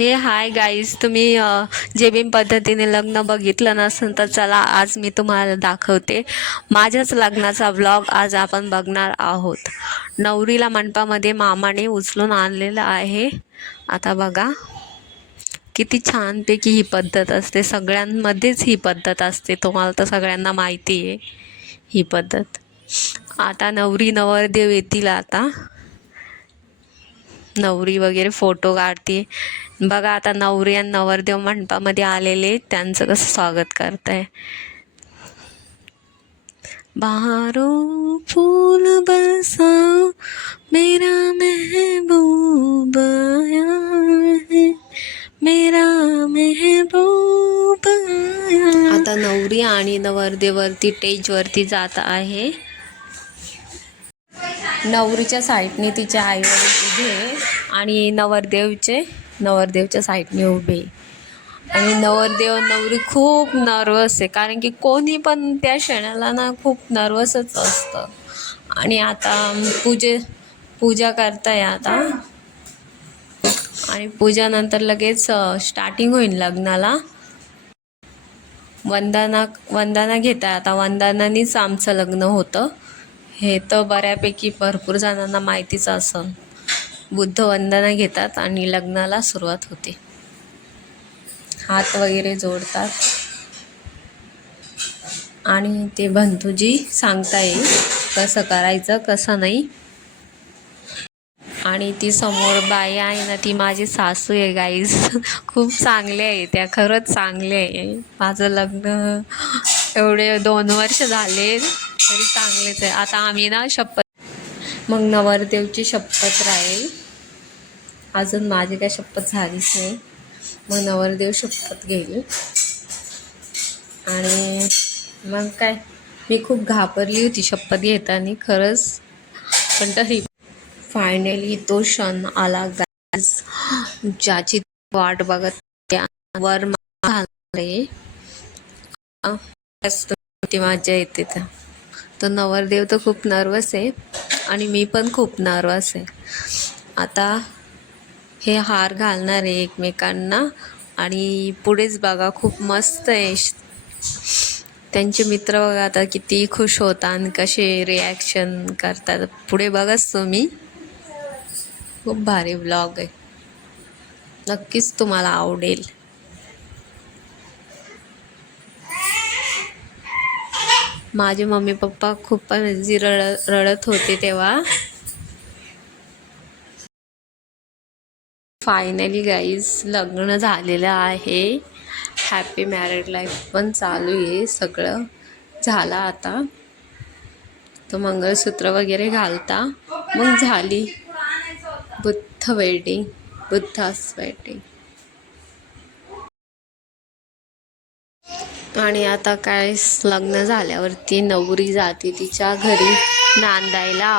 Hi guys, तुम्ही जेबीम पद्धतीने लग्न बघितलं नसेल तर चला आज मी तुम्हाला दाखवते माझ्याच लग्नाचा व्लॉग. आज आपण बघणार आहोत. नवरीला मंडपामध्ये मामाने उचलून आणलेलं आहे. आता बघा किती छानपैकी ही पद्धत असते. सगळ्यांमध्येच ही पद्धत असते, तुम्हाला तर सगळ्यांना माहिती आहे ही पद्धत. आता नवरी नवरदेव येतील. आता नवरी वगैरे फोटो काढते बघा. आता नवरी आणि नवरदेव मंडपामध्ये आलेले, त्यांचं कसं स्वागत करताय. बहारो फूल बरसाओ मेरा महबूब आया है, मेरा महबूब आया. आता नवरी आणि नवरदेववरती स्टेजवरती जात आहे. नवरीच्या साईडने तिचे आईवडील उभे आणि नवरदेवच्या साईडने उभे. आणि नवरदेव नवरी खूप नर्वस आहे, कारण की कोणी पण त्या क्षणाला ना खूप नर्वसच असतं. आणि आता पूजा करताय आता. आणि पूजानंतर लगेच स्टार्टिंग होईल लग्नाला. वंदना घेताय आता. वंदनानीच आमचं लग्न होतं. हे तर बऱ्यापैकी भरपूर जणांना माहितीच असेल. बुद्ध वंदना घेतात आणि लग्नाला सुरुवात होते. हात वगैरे जोडतात आणि ते बंधूजी सांगता येईल कसं करायचं कसं नाही. आणि ती समोर बाई आहे ना, ती माझी सासू आहे गाईज. खूप चांगले आहे त्या, खरंच चांगले आहे. माझं लग्न एवढे 2 वर्ष झाले तरी चांगलेच आहे. आता आम्ही ना शपथ, मग नवरदेवची शपथ राहील. अजून माझी काय शपथ झालीच नाही. मग नवरदेव शपथ घेईल. आणि मग काय, मी खूप घाबरली होती शपथ घेताना खरंच, पण तरी फायनली तो क्षण आला गाईज, ज्याची वाट बघत त्या वर घालले. मजा येते. तर नवरदेव तर खूप नर्वस आहे आणि मी पण खूप नर्वस आहे. आता हे हार घालणार आहे एकमेकांना. आणि पुढेच बघा खूप मस्त आहे. त्यांचे मित्र बघा आता किती खुश होतात आणि कसे रिॲक्शन करतात. पुढे बघाच तुम्ही. खूप भारी व्लॉग आहे, नक्कीच तुम्हाला आवडेल. माझे मम्मी पप्पा खूप रडत होते तेव्हा. फायनली गाईज लग्न झालेलं आहे. हॅपी मॅरिड लाईफ पण चालू आहे. सगळं झालं आता. तो मंगळसूत्र वगैरे घालता मग झाली बुद्धास वेडिंग. आणि आता काय, लग्न झाल्यावरती नवरी जाते तिच्या घरी नांदायला.